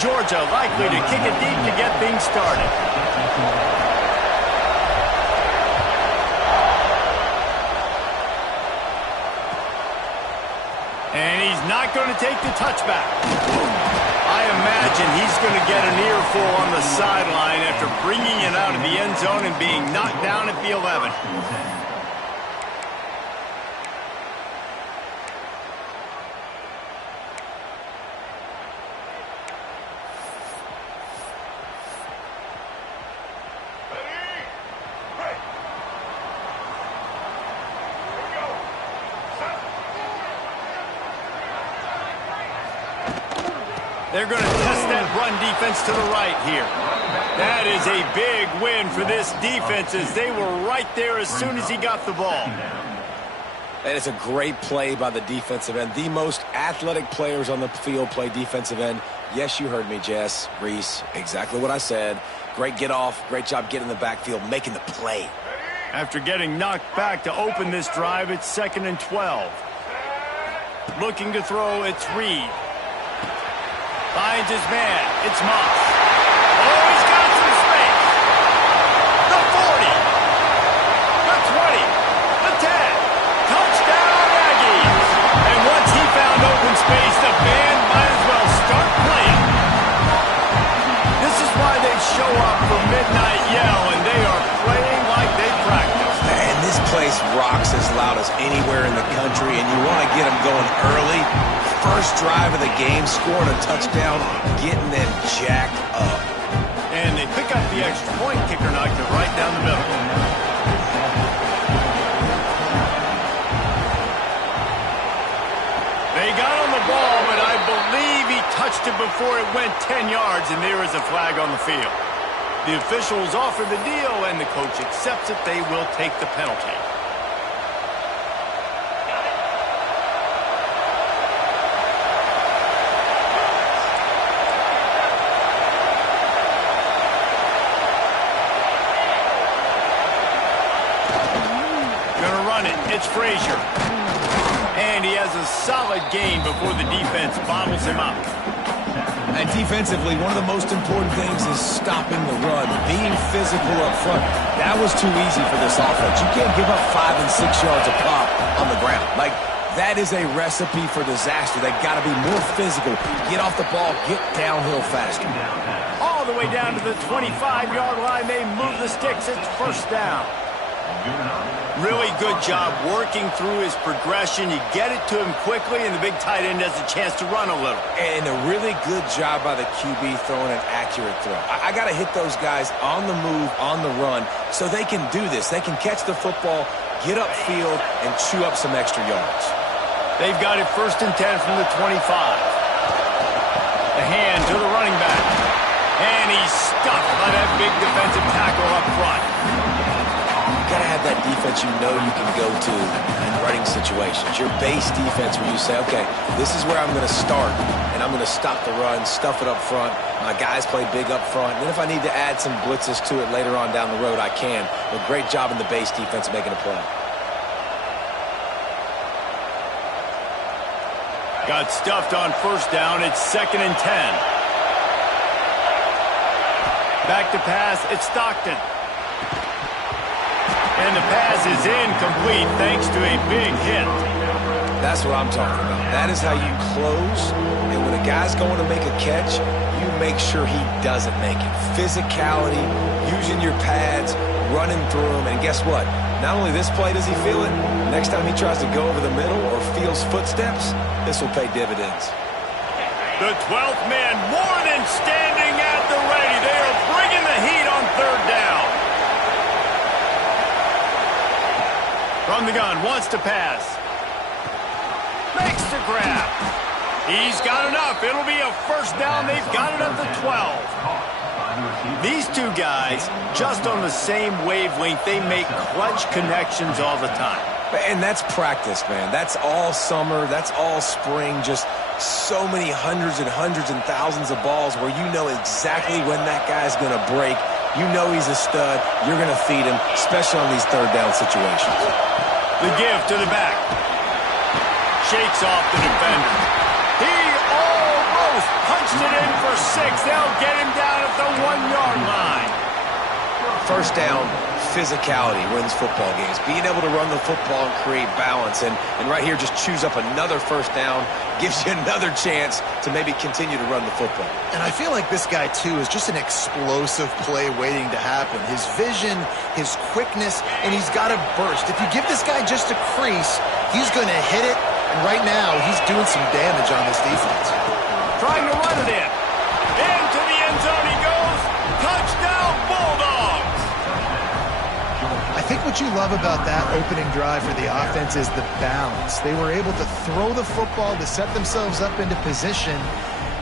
Georgia likely to kick it deep to get things started. And he's not going to take the touchback. I imagine he's going to get an earful on the sideline after bringing it out of the end zone and being knocked down at the 11. They're going to test that run defense to the right here. That is a big win for this defense as they were right there as soon as he got the ball. That is a great play by the defensive end. The most athletic players on the field play defensive end. Yes, you heard me, Jess, Reese. Exactly what I said. Great get off. Great job getting in the backfield, making the play. After getting knocked back to open this drive, it's 2nd and 12. Looking to throw, it's Reed. Finds his man. It's Moss. Oh, he's got some space. The 40. The 20. The 10. Touchdown, Aggies. And once he found open space, the band might as well start playing. This is why they show up for Midnight Yell, and they are playing like they practice. And this place rocks as loud as anywhere in the country, and you want to get them going early. First drive of the game, scoring a touchdown, getting them jacked up. And they pick up the extra point. Kicker knocked it right down the middle. They got on the ball, but I believe he touched it before it went 10 yards, and there is a flag on the field. The officials offer the deal, and the coach accepts it. They will take the penalty. It's Frazier. And he has a solid gain before the defense bottles him up. And defensively, one of the most important things is stopping the run, being physical up front. That was too easy for this offense. You can't give up 5 and 6 yards a pop on the ground. Like, that is a recipe for disaster. They've got to be more physical. Get off the ball, get downhill faster. All the way down to the 25-yard line. They move the sticks. It's first down. Really good job working through his progression. You get it to him quickly, and the big tight end has a chance to run a little. And a really good job by the QB throwing an accurate throw. I got to hit those guys on the move, on the run, so they can do this. They can catch the football, get upfield, and chew up some extra yards. They've got it 1st and 10 from the 25. The hand to the running back. And he's stuffed by that big defensive tackle up front. You got to have that defense you know you can go to in running situations. Your base defense where you say, okay, this is where I'm going to start, and I'm going to stop the run, stuff it up front. My guys play big up front. And then if I need to add some blitzes to it later on down the road, I can. But great job in the base defense making a play. Got stuffed on first down. It's 2nd and 10. Back to pass. It's Stockton. And the pass is incomplete thanks to a big hit. That's what I'm talking about. That is how you close. And when a guy's going to make a catch, you make sure he doesn't make it. Physicality, using your pads, running through them. And guess what? Not only this play does he feel it, next time he tries to go over the middle or feels footsteps, this will pay dividends. The 12th man more than standing at the ready. They are bringing the heat on 3rd down. From the gun, wants to pass. Makes the grab. He's got enough. It'll be a first down. They've got it at the 12. These two guys, just on the same wavelength, they make clutch connections all the time. And that's practice, man. That's all summer. That's all spring. Just so many hundreds and thousands of balls where you know exactly when that guy's going to break. You know he's a stud. You're going to feed him, especially on these 3rd down situations. The give to the back. Shakes off the defender. He almost just punched it in for 6. They'll get him down at the 1-yard line. First down, physicality wins football games. Being able to run the football and create balance. And right here, just choose up another first down, gives you another chance to maybe continue to run the football. And I feel like this guy, too, is just an explosive play waiting to happen. His vision, his quickness, and he's got a burst. If you give this guy just a crease, he's going to hit it. And right now, he's doing some damage on this defense. Trying to run it in. Into the end zone he goes. Touchdown, Bulldogs! I think what you love about that opening drive for the offense is the balance. They were able to throw the football to set themselves up into position,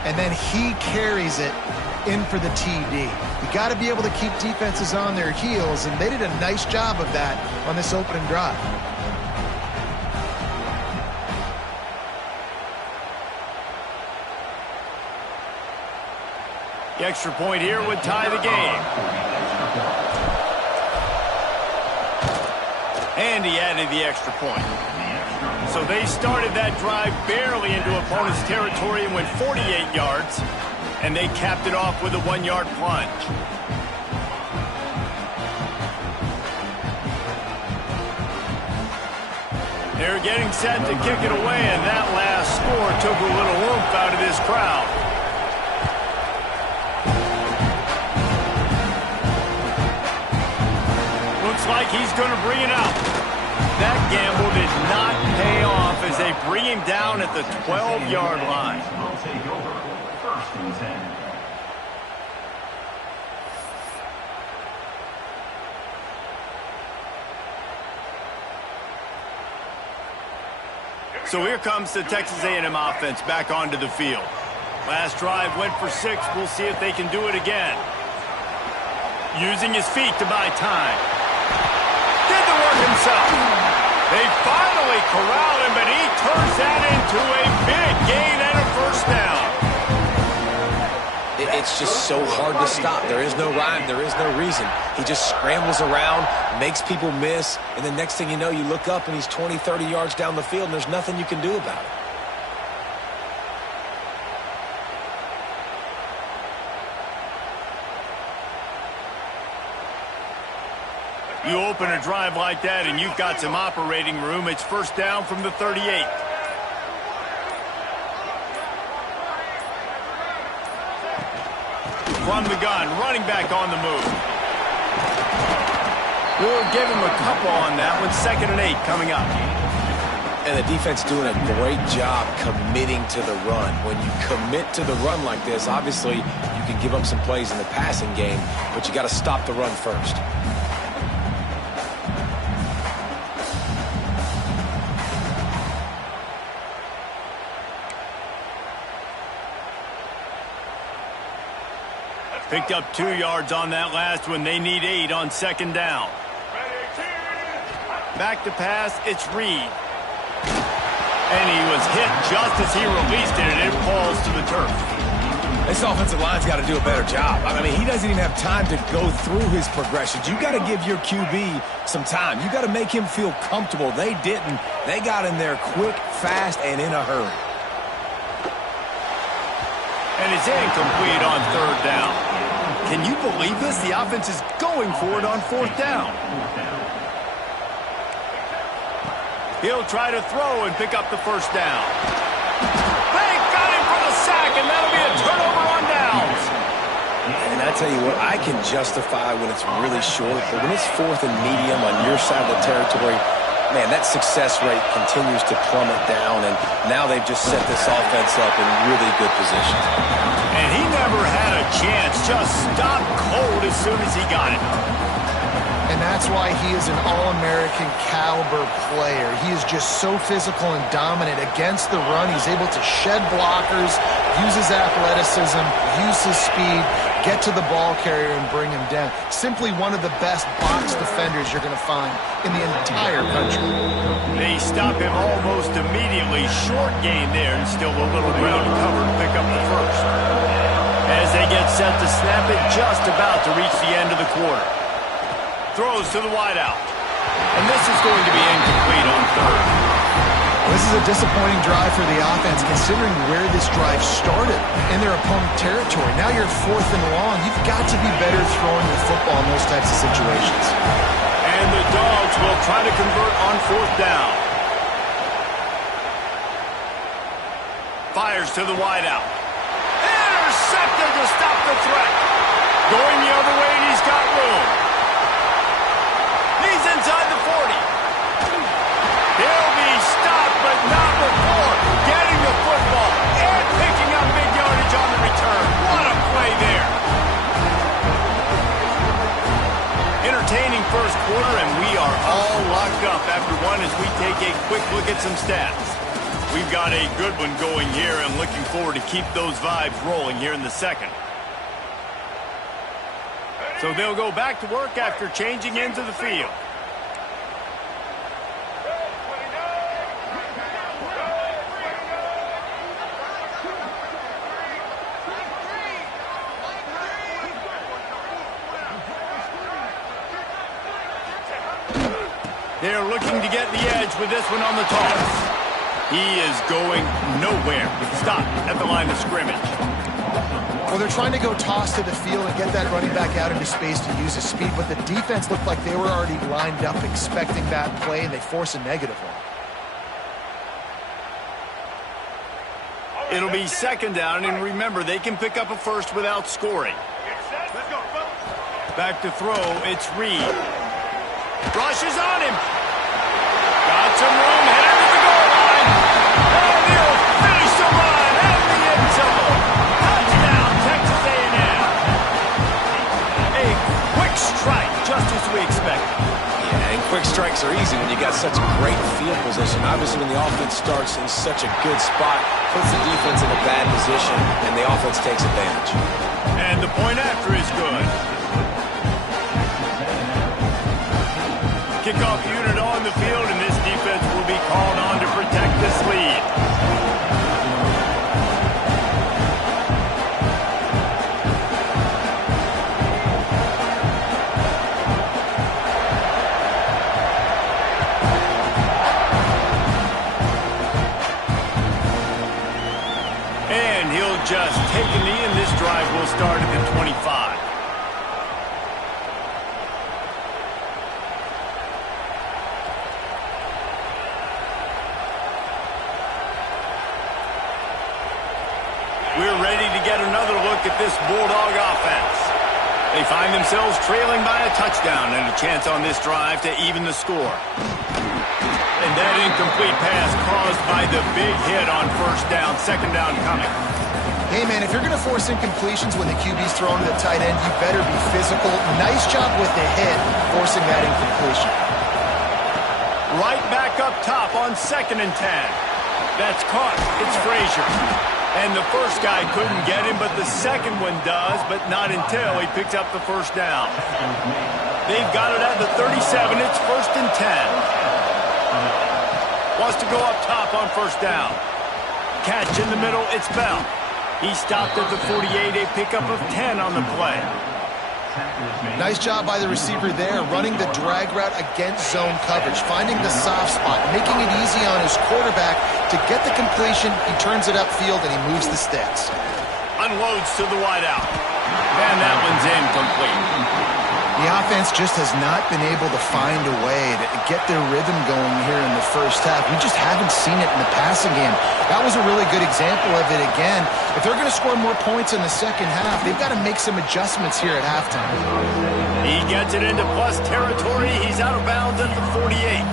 and then he carries it in for the TD. You got to be able to keep defenses on their heels, and they did a nice job of that on this opening drive. The extra point here would tie the game. And he added the extra point. So they started that drive barely into opponent's territory and went 48 yards. And they capped it off with a 1-yard plunge. They're getting set to kick it away, and that last score took a little oomph out of this crowd. Looks like he's going to bring it out. That gamble did not pay off as they bring him down at the 12-yard line. Will take over. First and 10. So here comes the Texas A&M offense back onto the field. Last drive went for 6. We'll see if they can do it again. Using his feet to buy time. Did the work himself. They finally corral him, but he turns that into a big gain and a first down. It's just so hard to stop. There is no rhyme. There is no reason. He just scrambles around, makes people miss, and the next thing you know, you look up and he's 20, 30 yards down the field, and there's nothing you can do about it. You open a drive like that and you've got some operating room. It's first down from the 38. From the gun, running back on the move. We'll give him a couple on that with 2nd and 8 coming up. And the defense doing a great job committing to the run. When you commit to the run like this, obviously you can give up some plays in the passing game, but you got to stop the run first. Picked up 2 yards on that last one. They need 8 on 2nd down. Back to pass, it's Reed. And he was hit just as he released it, and it falls to the turf. This offensive line's got to do a better job. I mean, he doesn't even have time to go through his progressions. You got to give your QB some time. You got to make him feel comfortable. They didn't. They got in there quick, fast, and in a hurry. And it's incomplete on 3rd down. Can you believe this? The offense is going for it on 4th down. He'll try to throw and pick up the first down. They got him for the sack, and that'll be a turnover on downs. And I tell you what, I can justify when it's really short, but when it's 4th and medium on your side of the territory, man, that success rate continues to plummet down, and now they've just set this offense up in really good position. And he never had a chance, just stopped cold as soon as he got it. And that's why he is an All-American caliber player. He is just so physical and dominant against the run. He's able to shed blockers, use his athleticism, use his speed, get to the ball carrier and bring him down. Simply one of the best box defenders you're going to find in the entire country. They stop him almost immediately. Short gain there, and still a little ground to cover to pick up the first. As they get set to snap it, just about to reach the end of the quarter. Throws to the wideout. And this is going to be incomplete on 3rd. This is a disappointing drive for the offense, considering where this drive started in their opponent territory. Now you're 4th and long. You've got to be better throwing the football in those types of situations. And the Dogs will try to convert on 4th down. Fires to the wideout. Intercepted to stop the threat. Going the other way, and he's got room. He's inside the 40. He'll be stopped, but not before getting the football and picking up big yardage on the return. What a play there. Entertaining first quarter, and we are all locked up after one as we take a quick look at some stats. We've got a good one going here and looking forward to keep those vibes rolling here in the second. So they'll go back to work after changing into the field. They're looking to get the edge with this one on the toss. He is going nowhere. Stop at the line of scrimmage. Well, they're trying to go toss to the field and get that running back out into space to use his speed, but the defense looked like they were already lined up expecting that play, and they force a negative one. It'll be 2nd down, and remember, they can pick up a first without scoring. Back to throw, it's Reed. Rushes on him. Got some room, headed to the goal line. And he'll finish the run and the end zone. Touchdown, Texas A&M. A quick strike, just as we expected. Yeah, and quick strikes are easy when you got such great field position. Obviously, when the offense starts in such a good spot, puts the defense in a bad position, and the offense takes advantage. And the point after is good. Kickoff unit on the field, and this defense will be called on to protect this lead. And he'll just take a knee, and this drive will start at the 25. We're ready to get another look at this Bulldog offense. They find themselves trailing by a touchdown and a chance on this drive to even the score. And that incomplete pass caused by the big hit on 1st down, 2nd down coming. Hey, man, if you're going to force incompletions when the QB's thrown to the tight end, you better be physical. Nice job with the hit, forcing that incompletion. Right back up top on 2nd and 10. That's caught. It's Frazier. And the first guy couldn't get him, but the second one does, but not until he picks up the 1st down. They've got it at the 37. It's 1st and 10. Wants to go up top on 1st down. Catch in the middle. It's Bell. He stopped at the 48. A pickup of 10 on the play. Nice job by the receiver there, running the drag route against zone coverage, finding the soft spot, making it easy on his quarterback to get the completion. He turns it upfield, and he moves the sticks. Unloads to the wideout. And that one's incomplete. The offense just has not been able to find a way to get their rhythm going here in the first half. We just haven't seen it in the passing game. That was a really good example of it again. If they're going to score more points in the second half, they've got to make some adjustments here at halftime. He gets it into plus territory. He's out of bounds at the 48.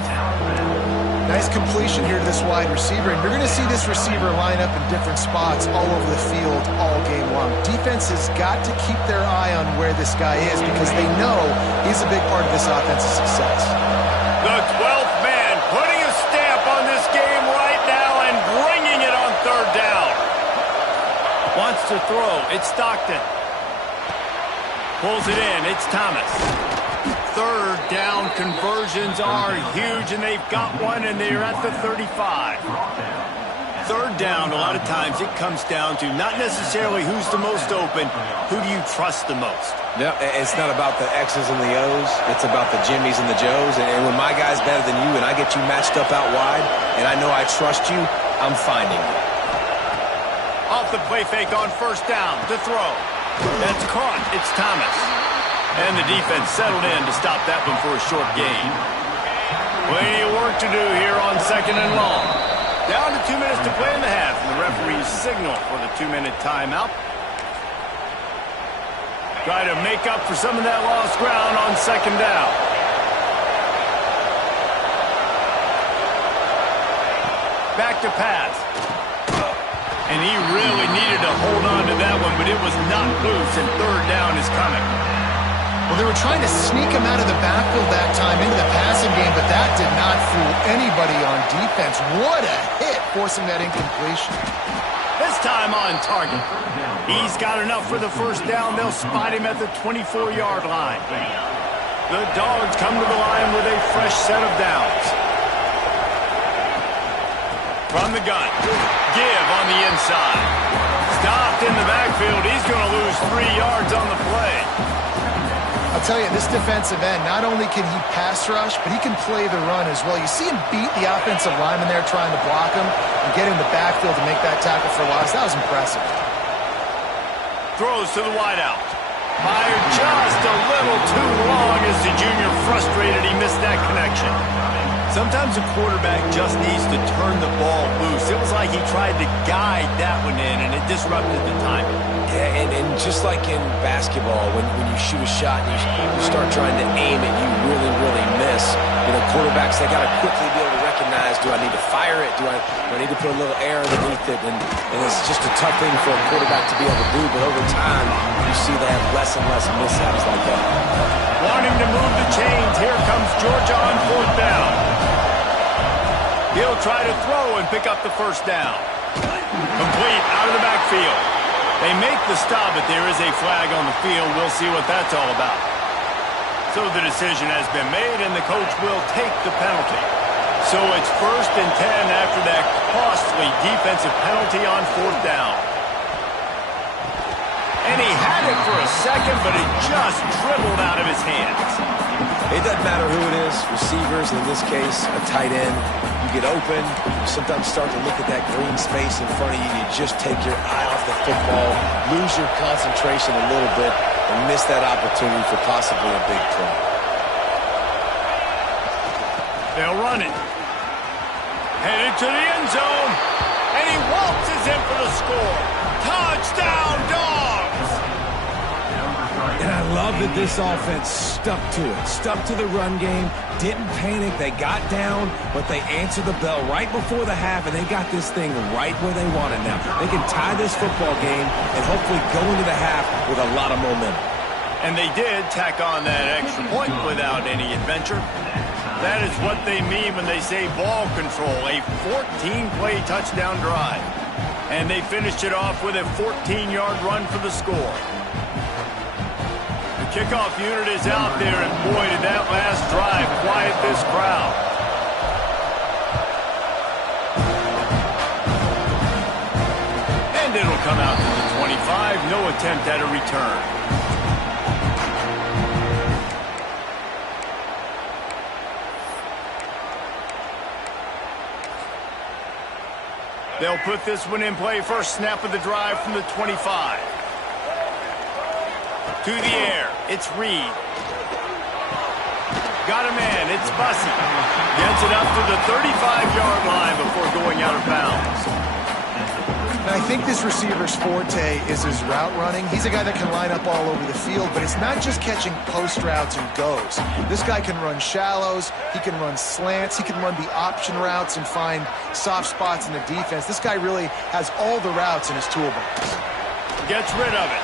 Nice completion here to this wide receiver, and you're going to see this receiver line up in different spots all over the field all game long. Defense has got to keep their eye on where this guy is because they know he's a big part of this offense's success. The 12th man putting a stamp on this game right now and bringing it on 3rd down. Wants to throw. It's Stockton. Pulls it in. It's Thomas. 3rd down conversions are huge, and they've got one, and they're at the 35. third down, a lot of times it comes down to not necessarily who's the most open, who do you trust the most? No, it's not about the X's and the O's. It's about the Jimmies and the Joes. And when my guy's better than you and I get you matched up out wide and I know I trust you, I'm finding you. Off the play fake on first down to throw. That's caught. It's Thomas. And the defense settled in to stop that one for a short gain. Plenty of work to do here on second and long. Down to 2 minutes to play in the half, and the referees signal for the 2-minute timeout. Try to make up for some of that lost ground on second down. Back to pass. And he really needed to hold on to that one, but it was not loose, and third down is coming. Well, they were trying to sneak him out of the backfield that time into the passing game, but that did not fool anybody on defense. What a hit, forcing that incompletion. This time on target. He's got enough for the first down. They'll spot him at the 24-yard line. The Dogs come to the line with a fresh set of downs. From the gun. Give on the inside. Stopped in the backfield. He's going to lose 3 yards on the play. I'll tell you, this defensive end, not only can he pass rush, but he can play the run as well. You see him beat the offensive lineman there trying to block him and get in the backfield to make that tackle for loss. That was impressive. Throws to the wideout. Fired just a little too long as the junior frustrated he missed that connection. Sometimes a quarterback just needs to turn the ball loose. It was like he tried to guide that one in, and it disrupted the timing. Yeah, and just like in basketball, when you shoot a shot and you start trying to aim it, you really, really miss. You know, quarterbacks, they got to quickly be able to recognize, do I need to fire it? Do I need to put a little air underneath it? And it's just a tough thing for a quarterback to be able to do, but over time, you see they have less and less mishaps like that. Wanting to move the chains, here comes Georgia on fourth down. He'll try to throw and pick up the first down. Complete out of the backfield. They make the stop, but there is a flag on the field. We'll see what that's all about. So the decision has been made, and the coach will take the penalty. So it's 1st and 10 after that costly defensive penalty on fourth down. And he had it for a second, but it just dribbled out of his hands. It doesn't matter who it is, receivers, in this case, a tight end. You get open, you sometimes start to look at that green space in front of you, you just take your eye off the football, lose your concentration a little bit, and miss that opportunity for possibly a big play. They'll run it. Headed to the end zone, and he waltzes in for the score. Touchdown, Dogs! And I love that this offense stuck to it, stuck to the run game, didn't panic, they got down, but they answered the bell right before the half, and they got this thing right where they want it now. They can tie this football game and hopefully go into the half with a lot of momentum. And they did tack on that extra point without any adventure. That is what they mean when they say ball control, a 14-play touchdown drive. And they finished it off with a 14-yard run for the score. The kickoff unit is out there, and boy, did that last drive quiet this crowd. And it'll come out to the 25, no attempt at a return. They'll put this one in play. First snap of the drive from the 25. To the air. It's Reed. Got a man. It's Bussey. Gets it up to the 35-yard line before going out of bounds. And I think this receiver's forte is his route running. He's a guy that can line up all over the field, but it's not just catching post routes and goes. This guy can run shallows, he can run slants, he can run the option routes and find soft spots in the defense. This guy really has all the routes in his toolbox. Gets rid of it.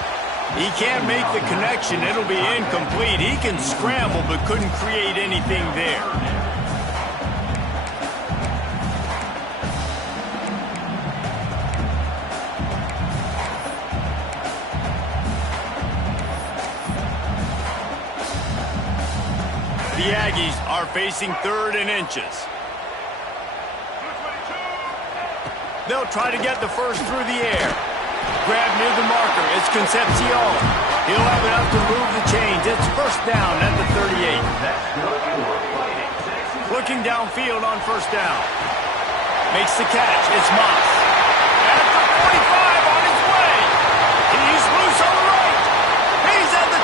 He can't make the connection. It'll be incomplete. He can scramble, but couldn't create anything there. The Aggies are facing 3rd and inches. They'll try to get the first through the air. Grab near the marker. It's Concepcion. He'll have enough to move the chains. It's first down at the 38. Looking downfield on first down. Makes the catch. It's Moss. At the 45 on his way. He's loose on the right. He's at the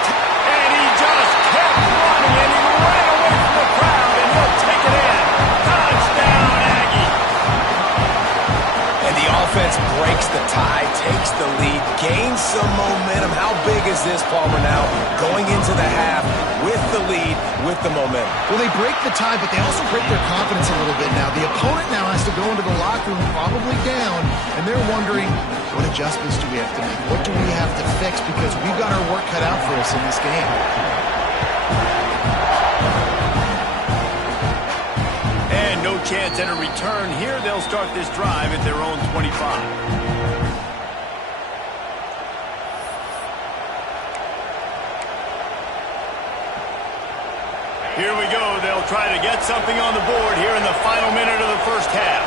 and he just kept running, and he ran away from the crowd, and he'll take it in. Touchdown, Aggie. And the offense breaks the tie, takes the lead, gains some momentum. How big is this, Palmer, now? Going into the half with the lead, with the momentum. Well, they break the tie, but they also break their confidence a little bit now. The opponent now has to go into the locker room probably down, and they're wondering, what adjustments do we have to make? What do we have to fix? Because we've got our work cut out for us in this game. And no chance at a return here. They'll start this drive at their own 25. Here we go. They'll try to get something on the board here in the final minute of the first half.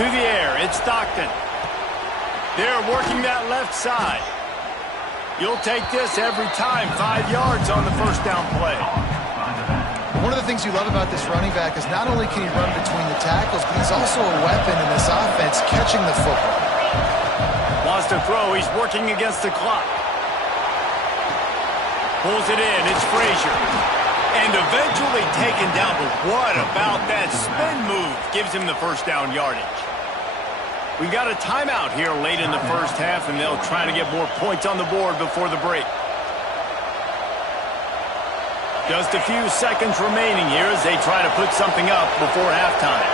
To the air, it's Stockton. They're working that left side. You'll take this every time. 5 yards on the first down play. One of the things you love about this running back is not only can he run between the tackles, but he's also a weapon in this offense catching the football. Wants to throw. He's working against the clock. Pulls it in. It's Frazier. And eventually taken down. But what about that spin move? Gives him the first down yardage. We've got a timeout here late in the first half, and they'll try to get more points on the board before the break. Just a few seconds remaining here as they try to put something up before halftime.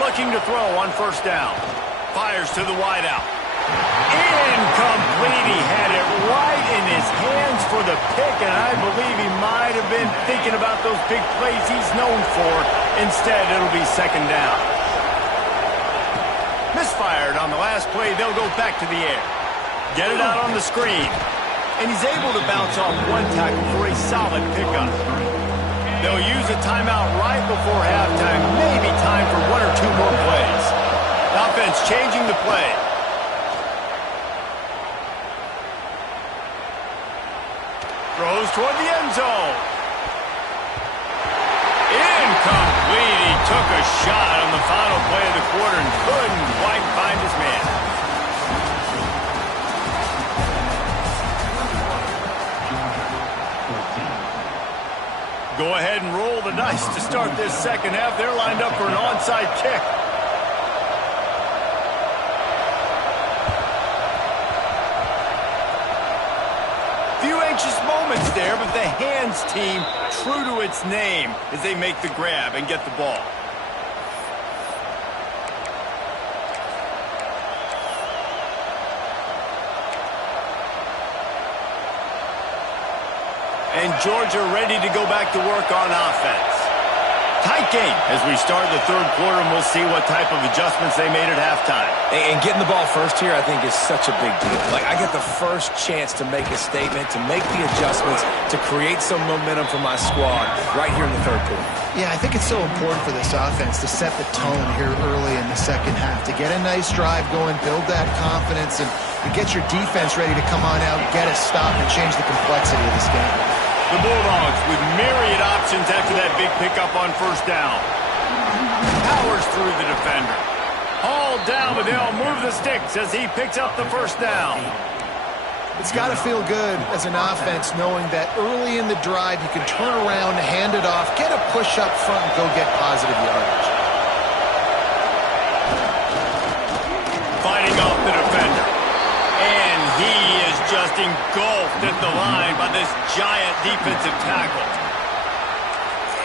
Looking to throw on first down. Fires to the wideout. Incomplete. He had it right in his hands for the pick, and I believe he might have been thinking about those big plays he's known for. Instead, it'll be second down. Misfired on the last play. They'll go back to the air. Get it out on the screen. And he's able to bounce off one tackle for a solid pickup. They'll use a timeout right before halftime. Maybe time for one or two more plays. Offense changing the play. Throws toward the end zone. Incomplete. He took a shot on the final play of the quarter and couldn't quite find his man. Go ahead and roll the dice to start this second half. They're lined up for an onside kick. Few anxious moments there, but the hands team true to its name as they make the grab and get the ball. And Georgia ready to go back to work on offense. Tight game as we start the third quarter, and we'll see what type of adjustments they made at halftime. And getting the ball first here, I think, is such a big deal. Like, I get the first chance to make a statement, to make the adjustments, to create some momentum for my squad right here in the third quarter. Yeah, I think it's so important for this offense to set the tone here early in the second half, to get a nice drive going, build that confidence, and get your defense ready to come on out, get a stop, and change the complexity of this game. The Bulldogs with myriad options after that big pickup on first down. Powers through the defender. Hauled down, but they'll move the sticks as he picks up the first down. It's got to feel good as an offense knowing that early in the drive you can turn around, hand it off, get a push up front, and go get positive yardage. Fighting off the defender. And he is just engulfed at the line by this giant defensive tackle.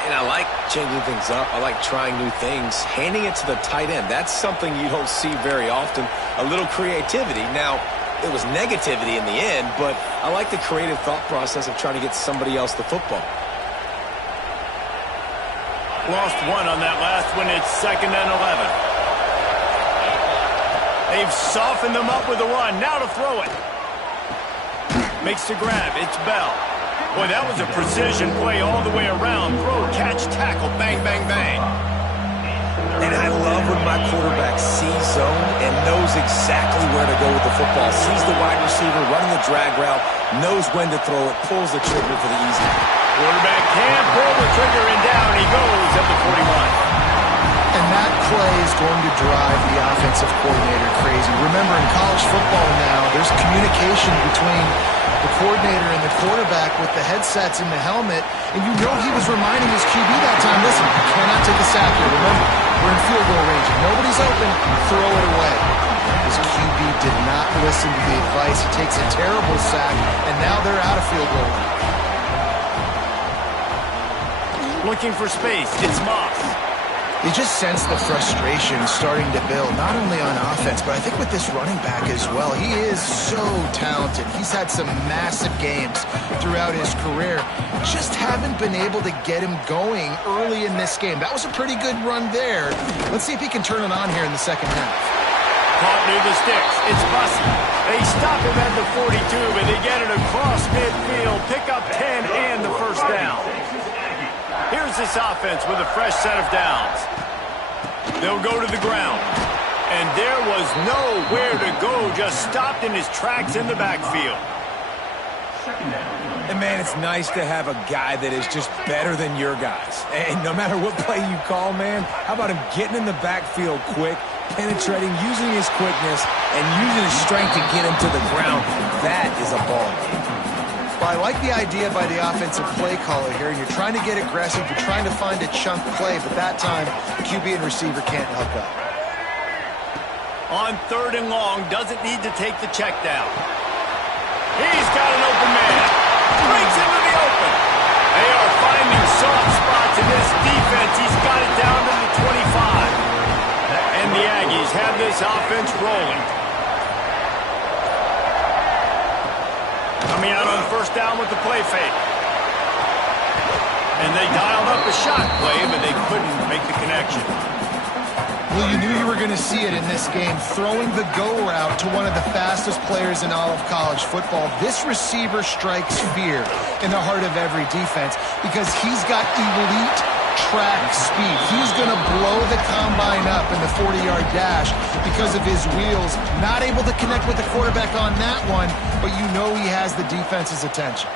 And I like changing things up. I like trying new things. Handing it to the tight end, that's something you don't see very often. A little creativity. Now, it was negativity in the end, but I like the creative thought process of trying to get somebody else the football. Lost one on that last one. It's 2nd and 11. They've softened them up with a run. Now to throw it. Makes the grab. It's Bell. Boy, that was a precision play all the way around. Throw, catch, tackle, bang, bang, bang. And I love when my quarterback sees zone and knows exactly where to go with the football. Sees the wide receiver running the drag route, knows when to throw it, pulls the trigger for the easy. Quarterback can't pull the trigger, and down he goes at the 41. And that play is going to drive the offensive coordinator crazy. Remember, in college football now, there's communication between the coordinator and the quarterback with the headsets and the helmet, and you know he was reminding his QB that time, listen, you cannot take a sack here. Remember, we're in field goal range. If nobody's open, throw it away. His QB did not listen to the advice. He takes a terrible sack, and now they're out of field goal range. Looking for space, it's Moss. You just sense the frustration starting to build, not only on offense, but I think with this running back as well. He is so talented. He's had some massive games throughout his career. Just haven't been able to get him going early in this game. That was a pretty good run there. Let's see if he can turn it on here in the second half. Caught near the sticks. It's Bussy. They stop him at the 42, but they get it across midfield. Pick up 10 and the first down. Here's this offense with a fresh set of downs. They'll go to the ground. And there was nowhere to go, just stopped in his tracks in the backfield. And, man, it's nice to have a guy that is just better than your guys. And no matter what play you call, man, how about him getting in the backfield quick, penetrating, using his quickness, and using his strength to get him to the ground. That is a ball. Well, I like the idea by the offensive play caller here. You're trying to get aggressive. You're trying to find a chunk play, but that time, QB and receiver can't hook up. On 3rd and long, doesn't need to take the check down. He's got an open man. Breaks into the open. They are finding soft spots in this defense. He's got it down to the 25. And the Aggies have this offense rolling. Coming out on 1st down with the play fake. And they dialed up a shot play, but they couldn't make the connection. Well, you knew you were going to see it in this game, throwing the go route to one of the fastest players in all of college football. This receiver strikes fear in the heart of every defense because he's got elite track speed. He's going to blow the combine up in the 40-yard dash because of his wheels. Not able to connect with the quarterback on that one, but you know he has the defense's attention.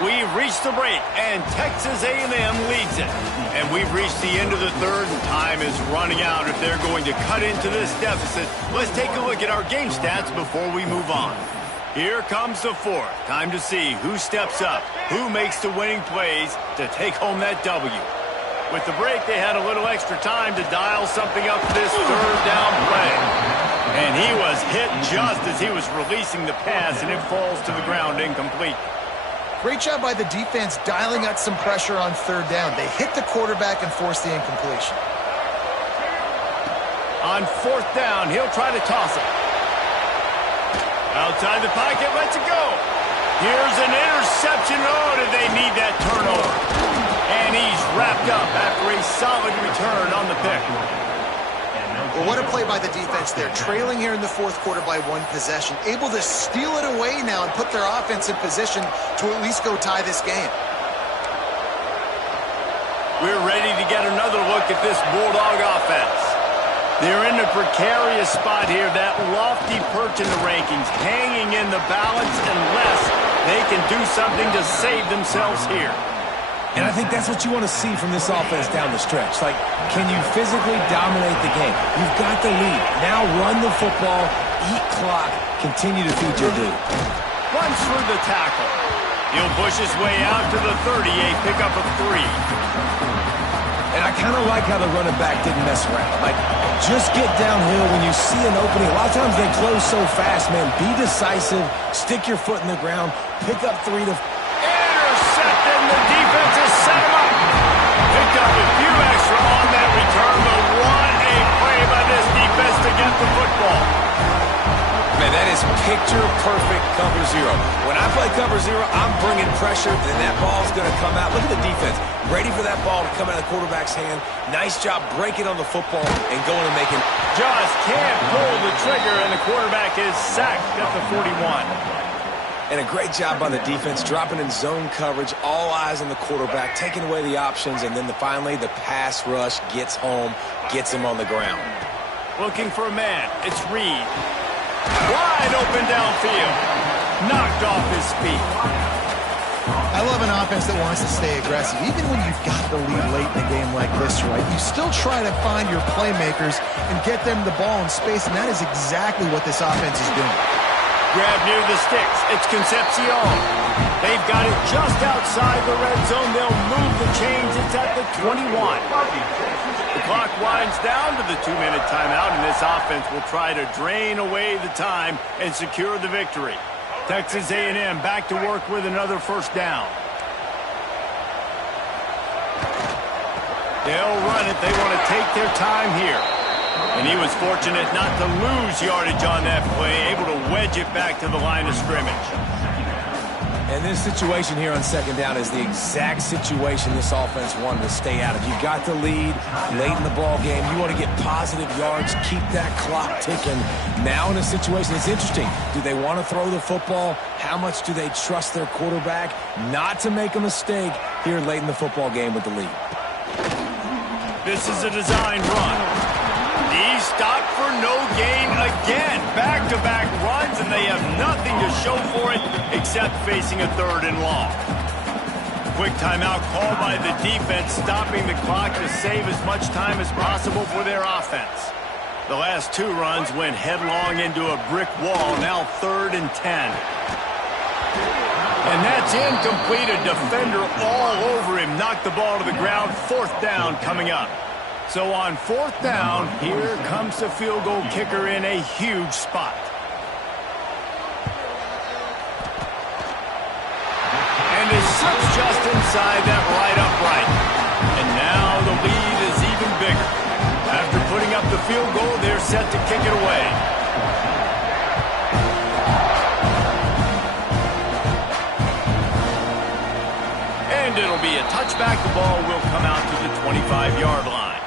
We've reached the break, and Texas A&M leads it. And we've reached the end of the 3rd, and time is running out if they're going to cut into this deficit. Let's take a look at our game stats before we move on. Here comes the 4th. Time to see who steps up, who makes the winning plays to take home that W. With the break, they had a little extra time to dial something up for this 3rd down play. And he was hit just as he was releasing the pass, and it falls to the ground incomplete. Great job by the defense dialing out some pressure on 3rd down. They hit the quarterback and forced the incompletion. On 4th down, he'll try to toss it. Outside the pocket, lets it go. Here's an interception. Oh, did they need that turnover? And he's wrapped up after a solid return on the pick. Well, what a play by the defense there. Trailing here in the 4th quarter by 1 possession. Able to steal it away now and put their offense in position to at least go tie this game. We're ready to get another look at this Bulldog offense. They're in a precarious spot here, that lofty perch in the rankings, hanging in the balance unless they can do something to save themselves here. And I think that's what you want to see from this offense down the stretch. Like, can you physically dominate the game? You've got the lead. Now run the football, eat clock, continue to feed your dude. Runs through the tackle. He'll push his way out to the 38, pick up a 3. And I kind of like how the running back didn't mess around. Like, just get downhill when you see an opening. A lot of times they close so fast, man. Be decisive, stick your foot in the ground, pick up 3 to... Intercepted, the defense has set him up. Picked up a few extra on that return, but what a play by this defense to get the football. Man, that is picture-perfect cover 0. When I play cover 0, I'm bringing pressure, then that ball's going to come out. Look at the defense. Ready for that ball to come out of the quarterback's hand. Nice job breaking on the football and going and making. Just can't pull the trigger, and the quarterback is sacked at the 41. And a great job by the defense, dropping in zone coverage, all eyes on the quarterback, taking away the options, and then finally the pass rush gets home, gets him on the ground. Looking for a man. It's Reed. Wide open downfield. Knocked off his feet. I love an offense that wants to stay aggressive. Even when you've got the lead late in a game like this, right, you still try to find your playmakers and get them the ball in space, and that is exactly what this offense is doing. Grab near the sticks. It's Concepcion. They've got it just outside the red zone. They'll move the chains. It's at the 21. The clock winds down to the 2-minute timeout, and this offense will try to drain away the time and secure the victory. Texas A&M back to work with another first down. They'll run it. They want to take their time here. And he was fortunate not to lose yardage on that play, able to wedge it back to the line of scrimmage. And this situation here on second down is the exact situation this offense wanted to stay out of. You got the lead late in the ball game. You want to get positive yards, keep that clock ticking. Now in a situation, it's interesting. Do they want to throw the football? How much do they trust their quarterback not to make a mistake here late in the football game with the lead? This is a design run. He's stopped for no gain again. Back-to-back runs, and they have nothing to show for it except facing a 3rd and long. Quick timeout called by the defense, stopping the clock to save as much time as possible for their offense. The last 2 runs went headlong into a brick wall, now 3rd and 10. And that's incomplete. A defender all over him. Knocked the ball to the ground. 4th down coming up. So on 4th down, here comes the field goal kicker in a huge spot. And it slips just inside that right upright. And now the lead is even bigger. After putting up the field goal, they're set to kick it away. And it'll be a touchback. The ball will come out to the 25-yard line.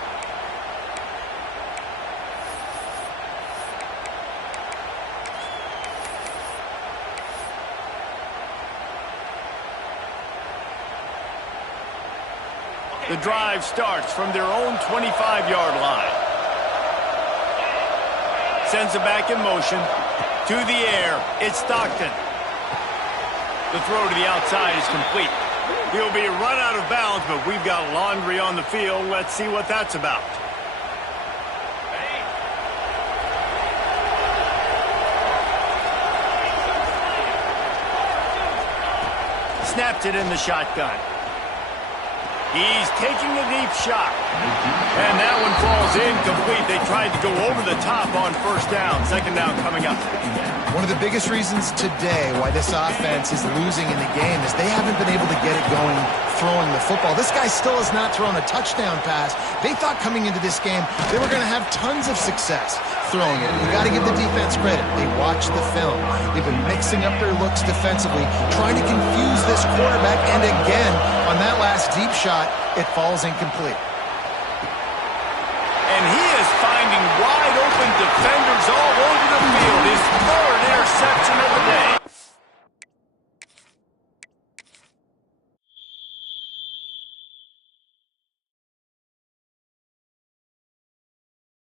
The drive starts from their own 25-yard line. Sends it back in motion. To the air, it's Stockton. The throw to the outside is complete. He'll be run out of bounds, but we've got laundry on the field. Let's see what that's about. Snapped it in the shotgun. He's taking a deep shot. And that one falls incomplete. They tried to go over the top on 1st down. 2nd down coming up. One of the biggest reasons today why this offense is losing in the game is they haven't been able to get it going throwing the football. This guy still has not thrown a touchdown pass. They thought coming into this game they were going to have tons of success throwing it. You got to give the defense credit. They watched the film. They've been mixing up their looks defensively, trying to confuse this quarterback, and again, on that last deep shot, it falls incomplete. And he is finding wide open defenders all over the field. His 3rd